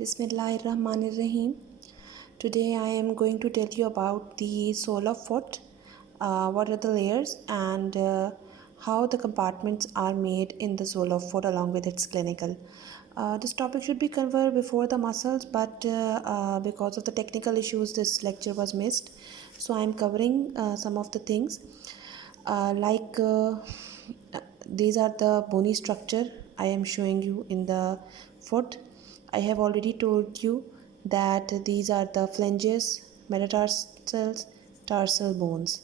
Bismillahirrahmanirrahim. Today I am going to tell you about the sole of foot, what are the layers and how the compartments are made in the sole of foot along with its clinical. This topic should be covered before the muscles, but because of the technical issues this lecture was missed. So I am covering some of the things like these are the bony structure I am showing you in the foot. I have already told you that these are the phalanges, metatarsals, tarsal bones.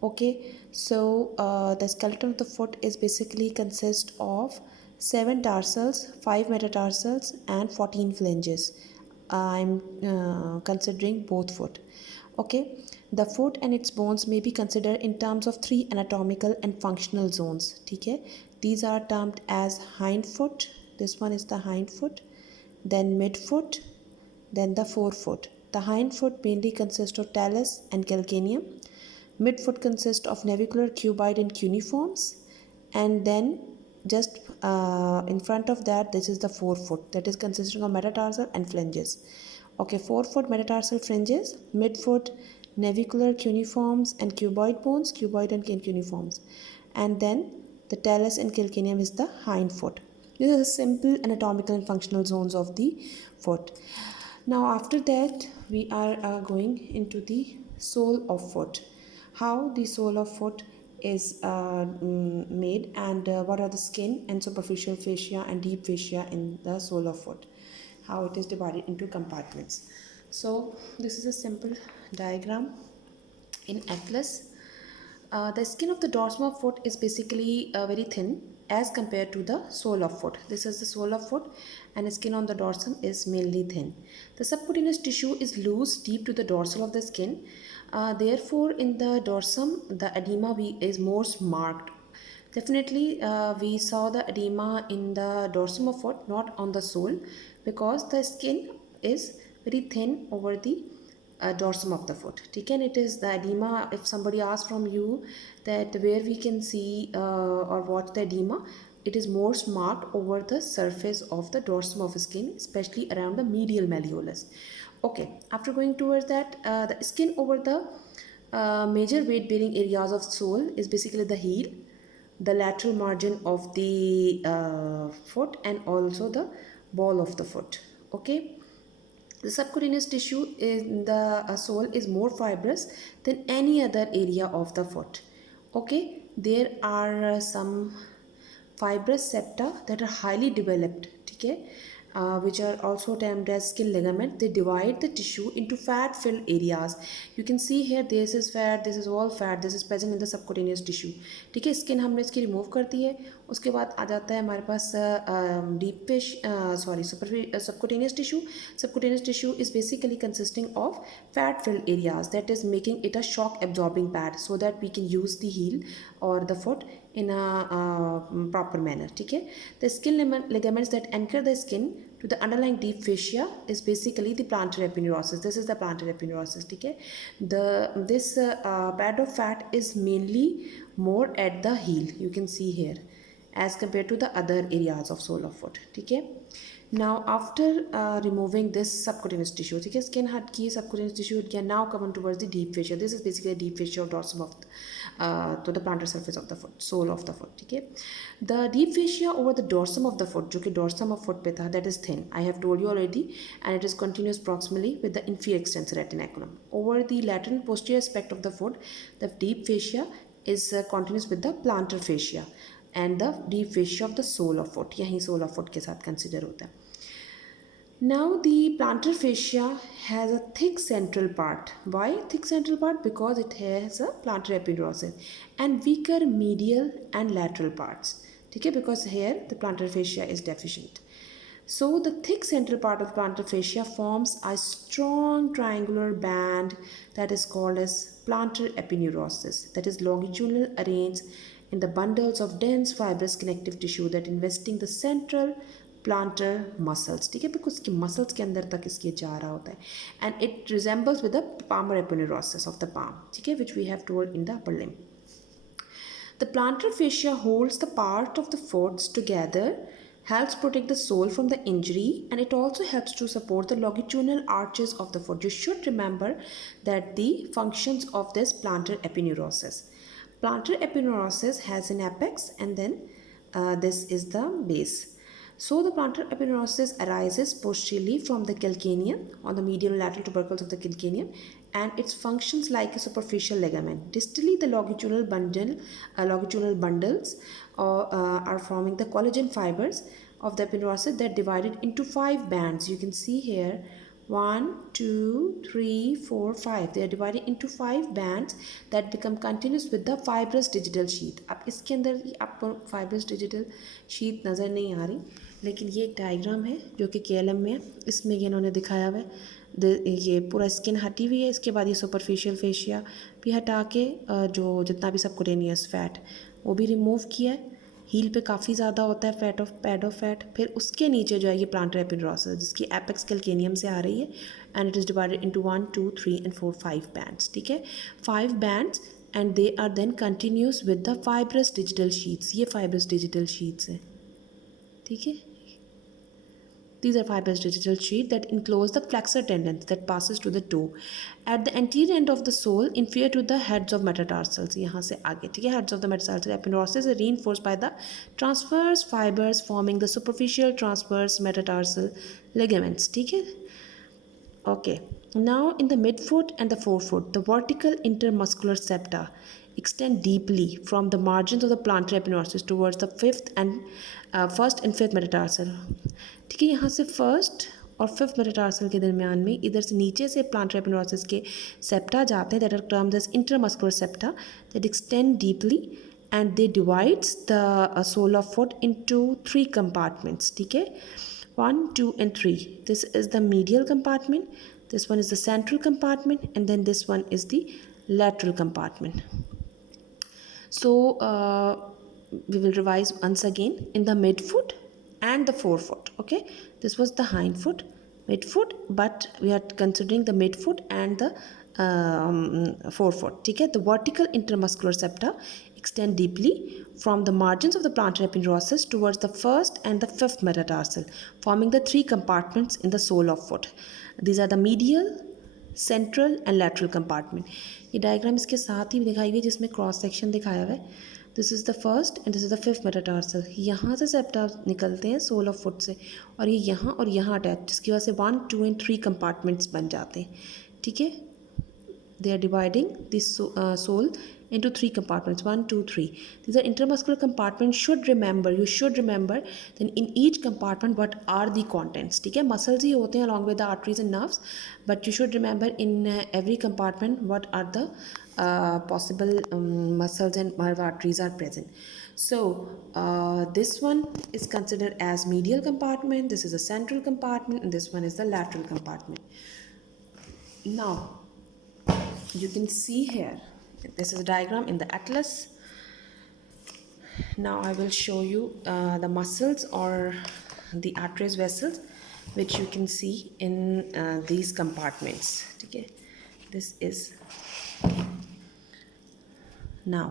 Okay, so the skeleton of the foot is basically consist of 7 tarsals, 5 metatarsals and 14 phalanges. I'm considering both foot. Okay, the foot and its bones may be considered in terms of 3 anatomical and functional zones. Okay, these are termed as hind foot. This one is the hind foot, then midfoot, then the forefoot. The hind foot mainly consists of talus and calcaneum. Midfoot consists of navicular, cuboid, and cuneiforms, and then just in front of that, this is the forefoot that is consisting of metatarsal and phalanges. Okay, forefoot, metatarsal, phalanges, midfoot, navicular, cuneiforms, and cuboid bones, cuboid and cuneiforms, and then the talus and calcaneum is the hind foot. These are the simple anatomical and functional zones of the foot. Now after that we are going into the sole of foot. How the sole of foot is made and what are the skin and superficial fascia and deep fascia in the sole of foot. How it is divided into compartments. So this is a simple diagram in atlas. The skin of the dorsum of foot is basically very thin as compared to the sole of foot. This is the sole of foot and the skin on the dorsum is mainly thin. The subcutaneous tissue is loose deep to the dorsal of the skin. Therefore, in the dorsum, the edema is more marked. Definitely, we saw the edema in the dorsum of foot, not on the sole, because the skin is very thin over the dorsum of the foot. And it is the edema. If somebody asks from you that where we can see or watch the edema, it is more marked over the surface of the dorsum of skin, especially around the medial malleolus. Okay, after going towards that, the skin over the major weight bearing areas of sole is basically the heel, the lateral margin of the foot, and also the ball of the foot. Okay, the subcutaneous tissue in the sole is more fibrous than any other area of the foot. Okay, there are some fibrous septa that are highly developed, okay, which are also termed as skin ligament. They divide the tissue into fat filled areas. You can see here this is fat, this is all fat, this is present in the subcutaneous tissue. ठीक है, skin हमने इसकी remove कर दी है. उसके बाद आ जाता है हमारे पास deep fascia subcutaneous tissue. Subcutaneous tissue is basically consisting of fat filled areas, that is making it a shock absorbing pad so that we can use the heel or the foot in a proper manner. Okay, the skin ligaments that anchor the skin to the underlying deep fascia is basically the plantar epineuritis. This is the plantar epineuritis. Okay, this pad of fat is mainly more at the heel, you can see here, as compared to the other areas of sole of foot. Okay, now after removing this subcutaneous tissue, okay, skin had key subcutaneous tissue, it can now come on towards the deep fascia. This is basically a deep fascia of dorsum of to the plantar surface of the foot, sole of the foot. Okay, the deep fascia over the dorsum of the foot, जो कि dorsum of foot पे था, that is thin. I have told you already, and it is continuous proximally with the inferior extensor retinaculum. Over the lateral and posterior aspect of the foot, the deep fascia is continuous with the plantar fascia and the deep fascia of the sole of foot. यही sole of foot के साथ consider होता है. Now the plantar fascia has a thick central part. Why thick central part? Because it has a plantar epineuritis, and weaker medial and lateral parts. Okay, because here the plantar fascia is deficient. So the thick central part of the plantar fascia forms a strong triangular band that is called as plantar epineuritis, that is longitudinal arranged in the bundles of dense fibrous connective tissue that investing the central plantar muscles. ठीक है, because इसके muscles के अंदर तक इसके जा रहा होता है, and it resembles with the palmar epineuritis of the palm, ठीक है, which we have told in the upper limb. The plantar fascia holds the part of the foot together helps protect the sole from the injury, and it also helps to support the longitudinal arches of the foot. You should remember that the functions of this plantar epineurosus. Plantar epineurosus has an apex, and then this is the base. So the plantar epineurosus arises posteriorly from the calcaneum on the medial lateral tubercles of the calcaneum, and it functions like a superficial ligament. Distally, the longitudinal bundles are forming the collagen fibers of the epineurosus that are divided into 5 bands. You can see here 1, 2, 3, 4, 5. They are divided into 5 bands that become continuous with the fibrous digital sheath. अब इसके अंदर आपको fibrous digital sheath नज़र नहीं आ रही, लेकिन ये एक डायग्राम है जो कि KLM में है. इसमें ये इन्होंने दिखाया हुआ है. ये पूरा स्किन हटी हुई है. इसके बाद ये सुपरफिशियल फेशिया भी हटा के जो जितना भी सबकुटेनियस फैट वो भी रिमूव किया है. हील पे काफ़ी ज़्यादा होता है पैड ऑफ फैट. फिर उसके नीचे जो है ये प्लांटर एपिड्रोसिस जिसकी एपेक्स कैल्केनियम से आ रही है, and it is divided into 1, 2, 3 and 4, 5 bands. ठीक है, 5 bands, and they are then continuous with the fibrous digital sheets. ये फाइब्रस डिजिटल शीट्स हैं. ठीक है, these are fibrous digital sheet that enclose the flexor tendons that passes to the toe at the anterior end of the sole inferior to the heads of metatarsals. यहाँ से आगे. ठीक है, heads of the metatarsal epineurosis is reinforced by the transverse fibers forming the superficial transverse metatarsal ligaments. ठीक है, okay. Now in the midfoot and the forefoot, the vertical intermuscular septa extend deeply from the margins of the plantar epineurosis towards the first and fifth metatarsal. ठीक है, यहाँ से first और fifth metatarsal के दरमियान में इधर से नीचे से प्लांटर एपिनोसिस के सेप्टा जाते हैं that are termed as intermuscular septa that extend deeply, and they divides the sole of foot into 3 compartments. ठीक है, 1, 2 and 3. This is the medial compartment, this one is the central compartment, and then this one is the lateral compartment. So we will revise once again in the midfoot and the forefoot. Okay, this was the hind foot, midfoot, but we are considering the midfoot and the forefoot. ठीक है, the vertical intermuscular septa extend deeply from the margins of the plantar epineurosis towards the first and the fifth metatarsal, forming the 3 compartments in the sole of foot. These are the medial, central and lateral compartment. ये diagram इसके साथ ही दिखाई हुई है जिसमें cross section दिखाया हुआ है. This is the first and this is the fifth metatarsal. यहाँ से सेप्टा निकलते हैं सोल ऑफ फुट से, और ये यहाँ और यहाँ अटैच, जिसकी वजह से 1, 2 and 3 कंपार्टमेंट्स बन जाते हैं. ठीक है, they are dividing this sole into 3 compartments, 1, 2, 3. These are intermuscular compartments. You should remember then in each compartment what are the contents. ठीक है, muscles ही होते हैं along with the arteries and nerves, but you should remember in every compartment what are the possible muscles and arteries are present. So this one is considered as medial compartment, this is a central compartment, and this one is the lateral compartment. Now you can see here, this is a diagram in the atlas. Now I will show you the muscles or the arteries vessels which you can see in these compartments. Okay, this is now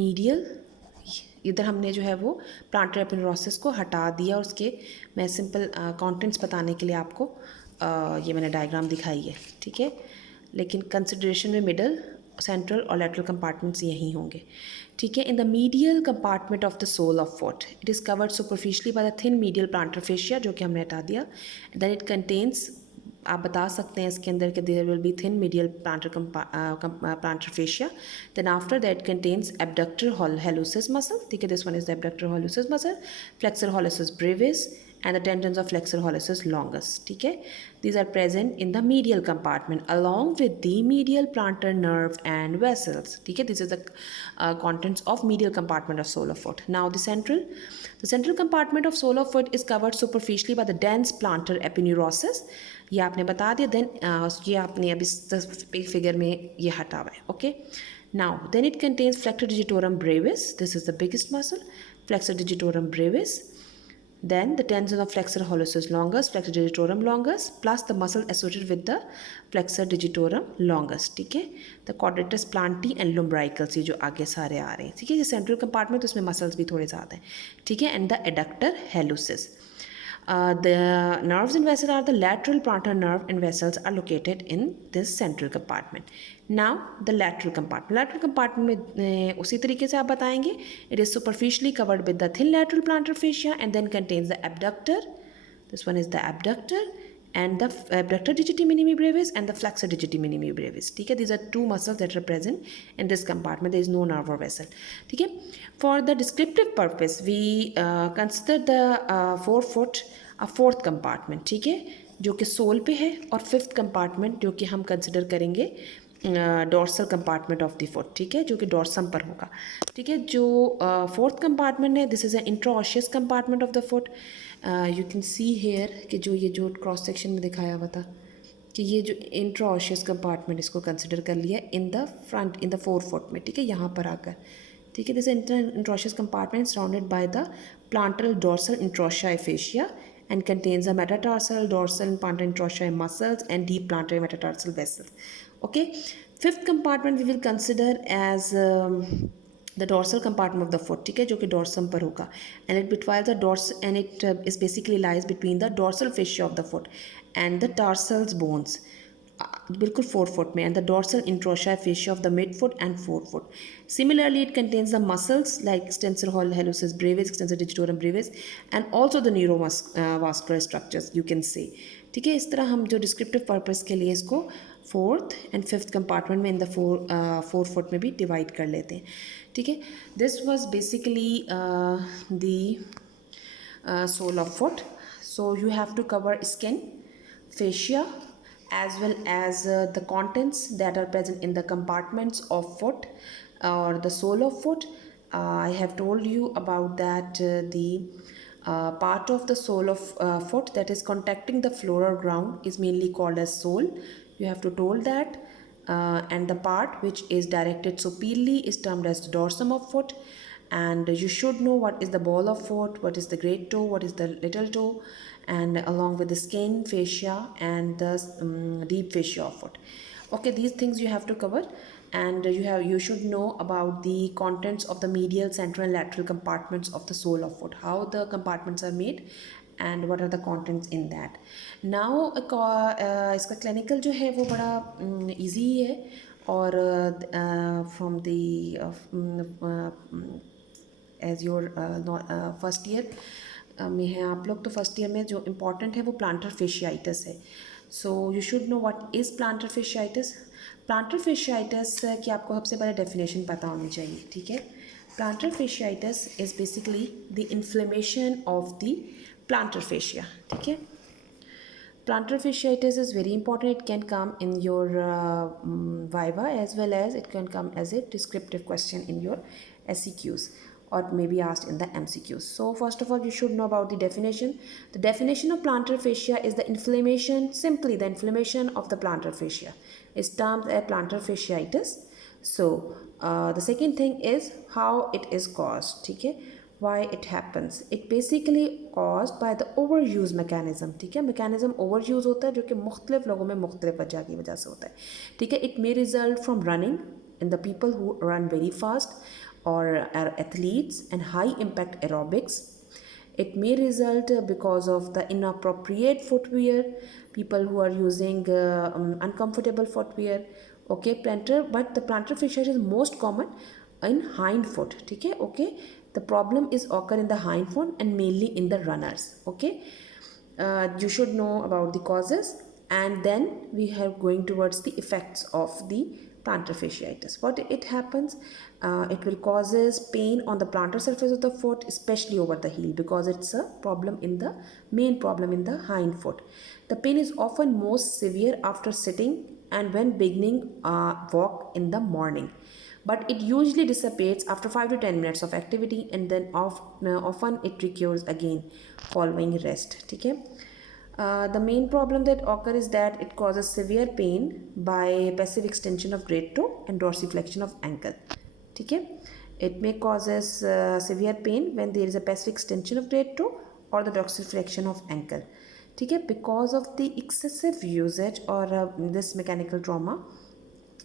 medial. इधर हमने जो है वो planter एपिनोसिस को हटा दिया, और उसके मैं सिंपल कंटेंट्स बताने के लिए आपको ये मैंने डायग्राम दिखाई है. ठीक है, लेकिन कंसिडरेशन में मिडल, सेंट्रल और लेटरल कंपार्टमेंट्स यही होंगे. ठीक है, in the medial compartment of the sole of foot it is covered superficially by the thin medial plantar fascia, जो कि हमने हटा दिया. देन इट कंटेन्स, आप बता सकते हैं इसके अंदर कि there will be thin medial plantar fascia. Then after that contains abductor hallucis muscle. ठीक है, this one is the abductor hallucis muscle, flexor hallucis brevis and the tendons of flexor hallucis longus. ठीक है, these are present in the medial compartment along with the medial plantar nerve and vessels. ठीक है, this is the contents of medial compartment of sole of foot. Now the central compartment of sole of foot is covered superficially by the dense plantar epineurosis. ये आपने बता दिया. Then ये आपने अभी इस फिगर में ये हटा हुआ है. Okay, now then it contains flexor digitorum brevis. This is the biggest muscle, flexor digitorum brevis. then the tendon of flexor hallucis longus, flexor digitorum longus, plus the muscle associated with the flexor digitorum longus, ठीक है. The quadratus plantae and lumbricals, ये जो आगे सारे आ रहे हैं, ठीक है. ये सेंट्रल कंपार्टमेंट, उसमें मसल्स भी थोड़े ज़्यादा हैं, ठीक है. And the adductor hallucis. The nerves and vessels are the lateral plantar nerve and vessels are located in this central compartment. Now the lateral compartment. Lateral compartment में उसी तरीके से आप बताएंगे. It is superficially covered with the thin lateral plantar fascia and then contains the abductor. This one is the abductor and the abductor digiti minimi brevis and the flexor digiti minimi brevis. ठीक है. These are two muscles that are present in this compartment. There is no nerve or vessel. ठीक है. For the descriptive purpose, we consider the forefoot a fourth compartment. ठीक है, जो कि soul पे है, और फिफ्थ कंपार्टमेंट जो कि हम कंसिडर करेंगे dorsal compartment of the foot, ठीक है, जो कि डॉर्सम पर होगा. ठीक है. जो फोर्थ कंपार्टमेंट है, this is an intraosseous compartment of the foot. You can see here कि जो क्रॉस सेक्शन में दिखाया हुआ था कि ये जो इंट्राओशियस कंपार्टमेंट, इसको कंसिडर कर लिया in the front, in the forefoot में. ठीक है, यहाँ पर आकर. ठीक है. This intraosseous compartment surrounded by the plantar dorsal interossei fascia and contains the metatarsal, dorsal and plantar introsei muscles and deep plantar metatarsal vessels. Okay. Fifth compartment we will consider as the dorsal compartment of the foot. ठीक है, जो कि dorsum पर होगा. And it between the and it is basically lies between the dorsal fascia of the foot and the tarsal bones. बिल्कुल forefoot में, and the dorsal introsei fascia of the midfoot and forefoot. Similarly, it contains the muscles like extensor hallucis brevis, extensor digitorum brevis, and also the neurovascular structures, you can say. ठीक है. इस तरह हम जो descriptive purpose के लिए इसको fourth and fifth compartment में इन द फोर फुट में भी डिवाइड कर लेते हैं. ठीक है. This was basically the sole of foot. So you have to cover skin, fascia, as well as the contents that are present in the compartments of foot or the sole of foot. I have told you about that the part of the sole of foot that is contacting the floor or ground is mainly called as sole. You have to told that. And the part which is directed superiorly is termed as the dorsum of foot. And you should know what is the ball of foot, what is the great toe, what is the little toe, and along with the skin, fascia, and the deep fascia of foot. Okay, these things you have to cover, and you should know about the contents of the medial, central, and lateral compartments of the sole of foot, how the compartments are made, and what are the contents in that. Now इसका clinical जो है वो बड़ा easy है, और from the as your first year में है आप लोग, तो फर्स्ट ईयर में जो इम्पॉर्टेंट है वो प्लांटर फेशियाइटिस है. So you should know what is planter fasciitis. Planter fasciitis की आपको सबसे पहले डेफिनेशन पता होनी चाहिए. ठीक है. Planter fasciitis is basically the inflammation of the plantar fascia. ठीक है. Plantar fasciitis is very important. It can come in your viva, as well as it can come as a descriptive question in your SEQs, or maybe asked in the MCQs. So first of all, you should know about the definition. The definition of plantar fascia is the inflammation, simply the inflammation of the plantar fascia is termed as plantar fasciitis. So the second thing is how it is caused. ठीक है. Why it happens? It basically caused by the overuse mechanism. ठीक है. mechanism overuse होता है जो कि मुख्तलिफ लोगों में मुख्तलिफ वजह की वजह से होता है. ठीक है. It may result from running in the people who run very fast or are athletes and high impact aerobics. It may result because of the inappropriate footwear, people who are using uncomfortable footwear. Okay, but the plantar fasciitis is most common in hind foot. ठीक है. Okay. The problem is occur in the hind foot and mainly in the runners. Okay. You should know about the causes, and then we are going towards the effects of the plantar fasciitis. What it happens, it will causes pain on the plantar surface of the foot, especially over the heel, because it's a problem in the main problem in the hind foot. The pain is often most severe after sitting and when beginning walk in the morning, but it usually dissipates after 5 to 10 minutes of activity, and then often it recurs again following rest. ठीक है. The main problem that occurs is that it causes severe pain by passive extension of great toe and dorsiflexion of ankle. ठीक है. It may causes severe pain when there is a passive extension of great toe or the dorsiflexion of ankle. ठीक है, because of the excessive usage or this mechanical trauma,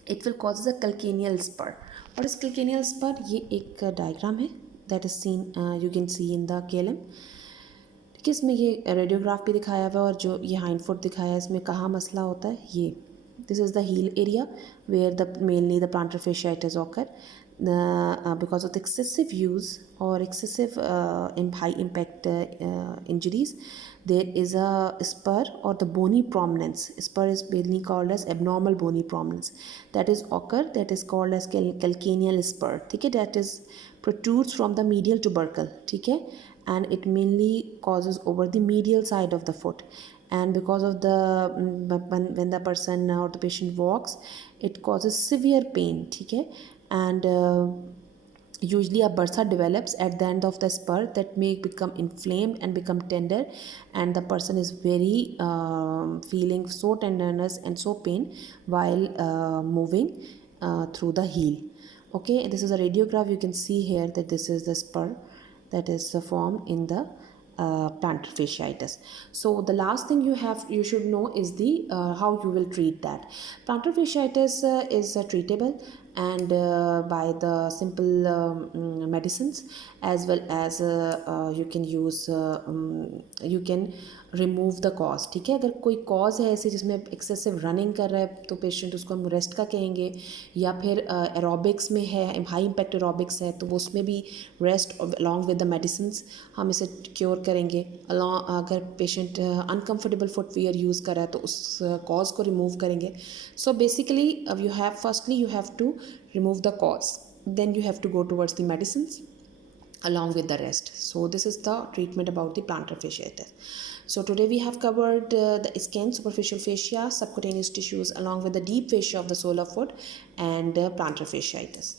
it will causes a calcaneal spur. What is calcaneal spur? ये एक diagram है that is seen, you can see in the KLM. ठीक है, इसमें ये radiograph भी दिखाया हुआ है और जो ये हाइंड फुट दिखाया है इसमें कहाँ मसला होता है, ये this is the heel area where the mainly the plantar fasciitis occur. Because of the excessive use or excessive high impact injuries, there is a spur or the bony prominence. Spur is mainly called as abnormal bony prominence that is occur, that is called as calcaneal spur. ठीक है, that is protrudes from the medial tubercle. ठीक है, and it mainly causes over the medial side of the foot, and because of the when the person or the patient walks, it causes severe pain. ठीक है, and usually a bursa develops at the end of the spur that may become inflamed and become tender, and the person is very feeling so tenderness and so pain while moving through the heel. Okay, this is a radiograph. You can see here that this is the spur that is formed in the plantar fasciitis. So the last thing you should know is the how you will treat that. Plantar fasciitis is treatable and by the simple medicines, as well as you can use you can remove the cause. ठीक है, अगर कोई cause है ऐसे जिसमें excessive running कर रहा है तो पेशेंट उसको हम रेस्ट का कहेंगे, या फिर एरोबिक्स में है, हाई इम्पैक्ट एरोबिक्स है तो वो उसमें भी rest along with the medicines हम इसे क्योर करेंगे. अगर पेशेंट अनकम्फर्टेबल फुटवियर यूज़ कर रहा है तो उस कॉज को रिमूव करेंगे. So basically you have firstly you have to remove the cause, then you have to go towards the medicines along with the rest. So this is the treatment about the plantar fasciitis. So today we have covered the skin, superficial fascia, subcutaneous tissues along with the deep fascia of the sole of foot and plantar fasciitis.